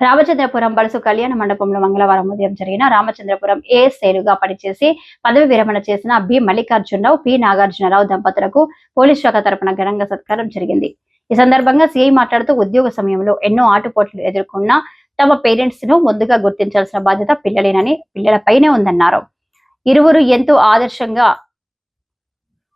రామచంద్రపురం బలసు కళ్యాణ మండపంలో మంగళవారం ఉదయం జరిగిన రామచంద్రపురం ఏఎస్ఐలుగా పనిచేసి పదవి విరమణ చేసిన బి మల్లికార్జునరావు పి నాగార్జునరావు దంపతులకు పోలీస్ శాఖ తరపున ఘనంగా సత్కారం జరిగింది. ఈ సందర్భంగా సీఐ మాట్లాడుతూ ఉద్యోగ సమయంలో ఎన్నో ఆటుపోట్లు ఎదుర్కొన్న తమ పేరెంట్స్ను ముందుగా గుర్తించాల్సిన బాధ్యత పిల్లలేనని పిల్లలపైనే ఉందన్నారు. ఇరువురు ఎంతో ఆదర్శంగా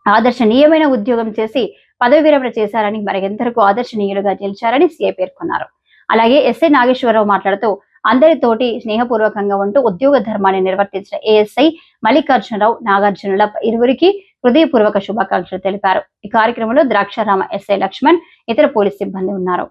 ఆదర్శనీయమైన ఉద్యోగం చేసి పదవి విరమణ చేశారని మరెందరికూ ఆదర్శనీయులుగా నిలిచారని సీఐ పేర్కొన్నారు. అలాగే ఎస్ఐ నాగేశ్వరరావు మాట్లాడుతూ అందరితోటి స్నేహపూర్వకంగా ఉంటూ ఉద్యోగ ధర్మాన్ని నిర్వర్తించిన ఏఎస్ఐ మల్లికార్జునరావు నాగార్జునుల ఇరువురికి హృదయపూర్వక శుభాకాంక్షలు తెలిపారు. ఈ కార్యక్రమంలో ద్రాక్షారామ ఎస్ఐ లక్ష్మణ్ ఇతర పోలీస్ సిబ్బంది ఉన్నారు.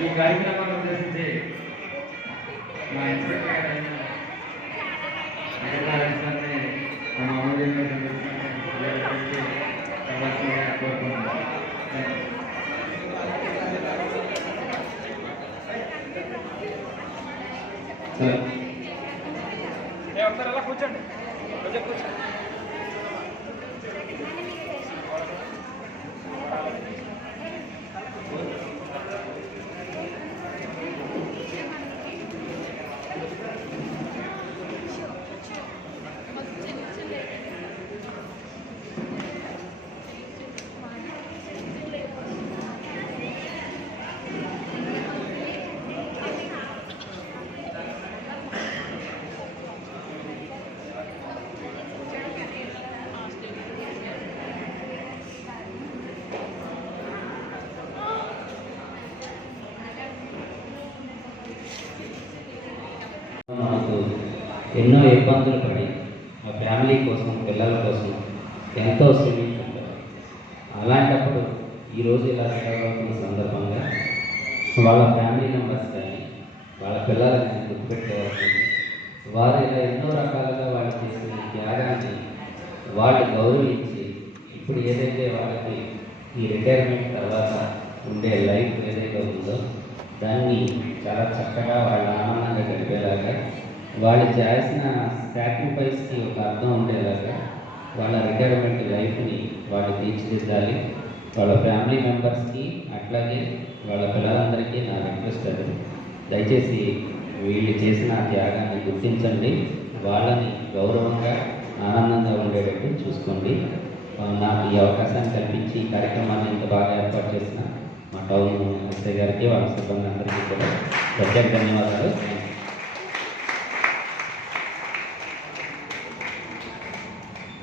ఈ కార్యక్రమాన్ని ఉద్దేశించి మా ఇన్స్పెక్టర్ గారైన అధికారులని మన ఆమోదంలో కోరుకుంటున్నాను ఒకసారి కూర్చోండి కొంచెం కూర్చోండి. ఎన్నో ఇబ్బందులు పడి మా ఫ్యామిలీ కోసం పిల్లల కోసం ఎంతో శ్రమించుకుంటారు అలాంటప్పుడు ఈరోజు ఇలా సెలవుతున్న సందర్భంగా వాళ్ళ ఫ్యామిలీ మెంబర్స్ కానీ వాళ్ళ పిల్లలని కానీ గుర్తుపెట్టుకోవాల్సింది వారు ఇలా ఎన్నో రకాలుగా వాళ్ళు చేసిన త్యాగాన్ని వాళ్ళు గౌరవించి ఇప్పుడు ఏదైతే వాళ్ళకి ఈ రిటైర్మెంట్ తర్వాత ఉండే లైఫ్ ఏదైతే ఉందో దాన్ని చాలా చక్కగా వాళ్ళ ఆనందంగా గడిపేలాగా వాళ్ళు చేసిన సాక్రిఫైస్కి ఒక అర్థం ఉండేలాగా వాళ్ళ రిటైర్మెంట్ లైఫ్ని వాళ్ళు తీర్చిదిద్దాలి. వాళ్ళ ఫ్యామిలీ మెంబర్స్కి అట్లాగే వాళ్ళ పిల్లలందరికీ నా రిక్వెస్ట్ అది. దయచేసి వీళ్ళు చేసిన త్యాగాన్ని గుర్తించండి. వాళ్ళని గౌరవంగా ఆనందంగా ఉండేటట్టు చూసుకోండి. నాకు ఈ అవకాశాన్ని కల్పించి ఈ కార్యక్రమాన్ని ఇంత బాగా ఏర్పాటు చేసిన మా టౌన్ ఎస్ఐ గారికి వాళ్ళ సిబ్బంది అందరికీ కూడా ప్రత్యేక ధన్యవాదాలు.